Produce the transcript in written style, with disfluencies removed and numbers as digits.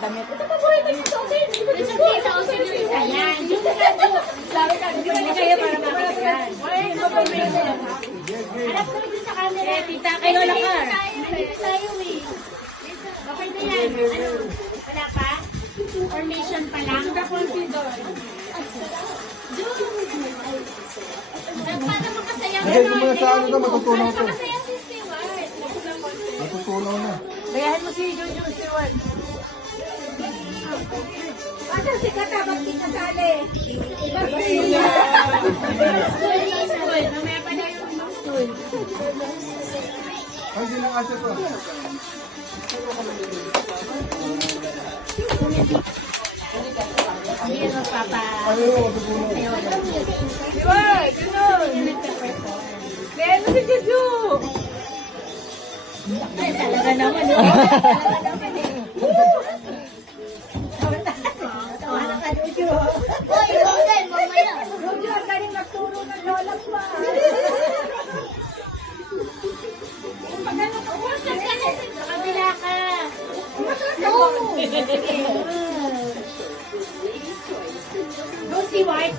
Damit. Ito paborito niyo sa atin. Ito kita o sino isa yan. Yung medyo. Sabi ka, di ba kayo para makakasyan? Ay, mapamili. Harap ko rin sa camera. Tita, kay Lola Car. Nandito tayo eh. Okay na yan. Ano? Wala pa? Formation pa lang? Confidor. Paano makasaya? Lagay ko muna sa ano na, matutunaw to. Makasaya si Stewart. Matutunaw na. Gayahin mo si Jojo Stewart. Asa si Katabat kinasali? School. Mamaya pa na yung school. Ay, hindi lang asa to. Hindi yan magpapa... Ay, matutunaw. Diba? Ganun. Kaya ano si Juju? Ay, talaga naman. Talaga naman eh. Tawa ka, Jojo. Hoy, Logan, mamaya. Jojo, ang galing magturo ng lola pa. Pagano ka, umusap ka na sa kabila ka. No. Go, Stewart.